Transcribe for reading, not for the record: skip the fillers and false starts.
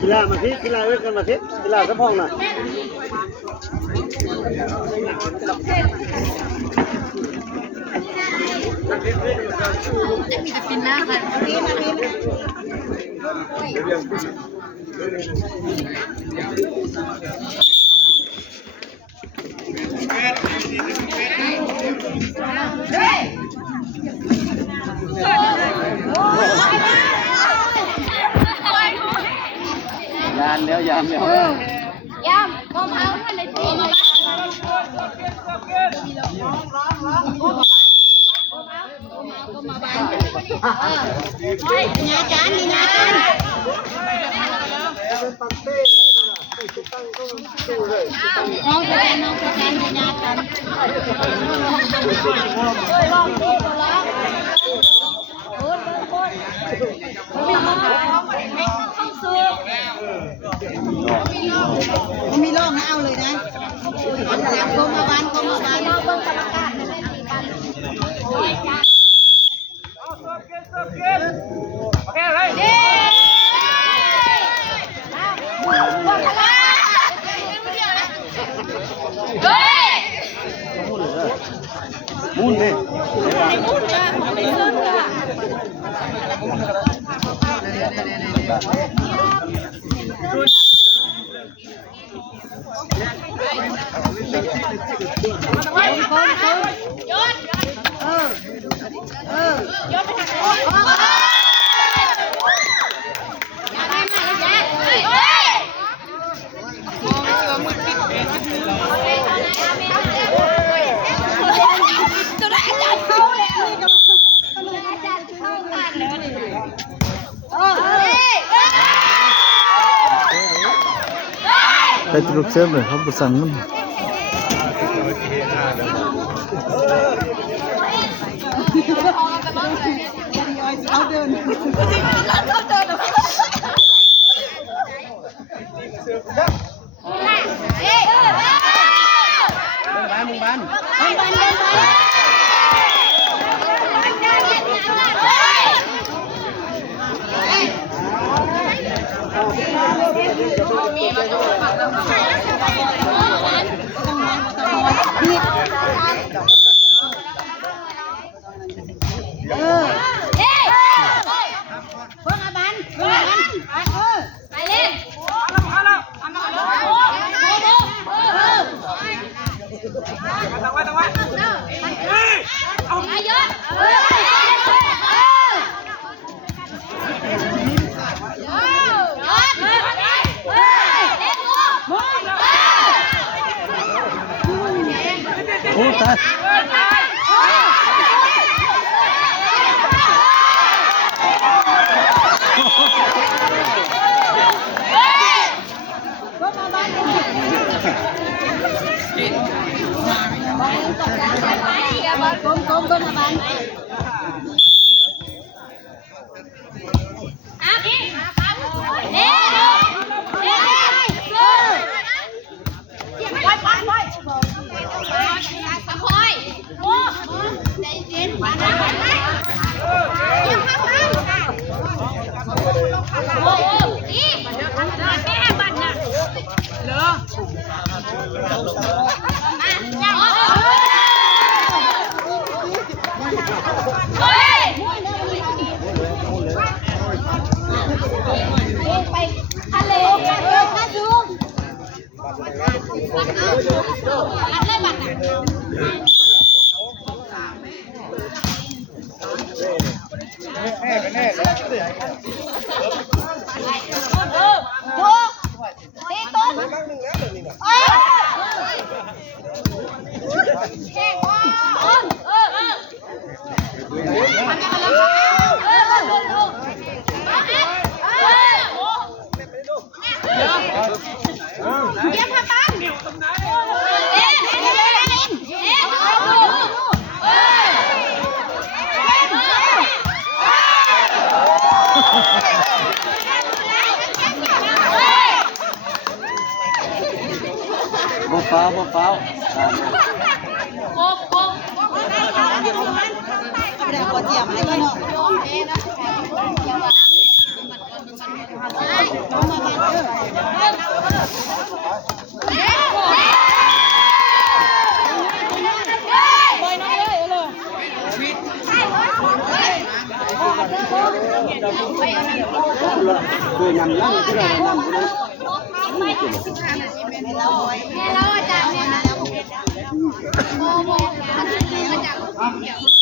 กีฬามาที่กีฬาเวทกันมาที่กีฬาสะพองน่ะจะเป็นหน้าค่ะยามแล้วยามแล้วยามก็เมาท่านในที่เลยก็มาบ้านเฮ้ยงานการงานการน้องแทนงานกันเฮ้ยลองดูแล้วมีโล่งให้เอาเลยนะโกมาวันเราเบิ่งกรรมการในตีกันโอ้ยจ้าโอเคเลยเย้หมดแล้วเฮ้ยมูนเลยมูนจ้าของในเสื้อจ้ไปตรุกเชื่อมเลยเขาประสานมันเอาเดินบ้านโอ้ตายบ่ฟ้าวกบ เกี่ยวให้เนาะคือยำล่างที่เรายำนะ เราอาจารย์เนี่ยนะ